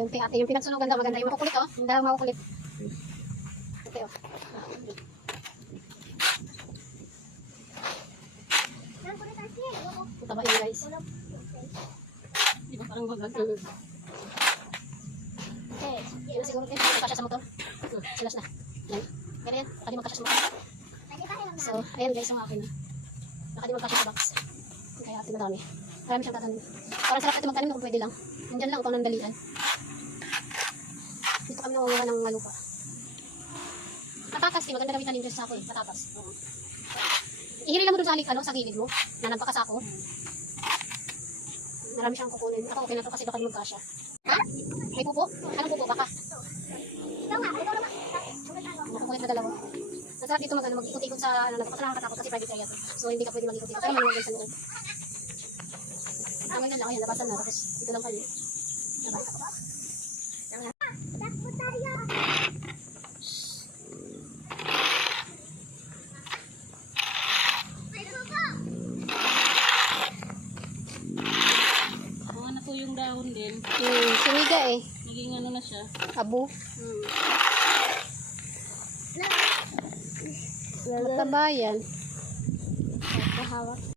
Yung kay ate, yung pinagsunugan daw maganda. Yung makukulit oh. Yung daw makukulit. Ate oh. Ito ba yun guys? Di ba parang maganda? Okay. Yun siguro din. Magkasya sa motor. Silas na. Yan. Kaya yan. Baka di magkasya sa motor. So, ayan guys yung akin. Baka di magkasya sa box. Kaya ate madami. Marami siyang tatanim. Parang sarap ito magtanim kung pwede lang. Nandyan lang ito ng dalian. Dito kami nangunguha ng lupa. Patatas, maganda gawin tanim sa ako eh. Patatas. Ihili lang mo dun sa ano, sa gilid mo. Na nagpakasako. Marami siyang kukunin. Ako okay na ito kasi baka di magkasya. Ha? May pupo? Anong pupo? Baka? Ikaw nga. Nakukulit na dalawa. Nasarap dito mag-ikot-ikot sa ano, kasi nakakatakot kasi private area to. So hindi ka pwede mag-ikot-ikot. Kaya manuwag sa loob. Ngayon lang, ayan, nabasan na. Tapos dito lang kayo. Nabasa ko ba? Takbo tayo! Mga na po yung dahon din. Siniga eh. Naging ano na siya. Abo. Matabayan. Hawak.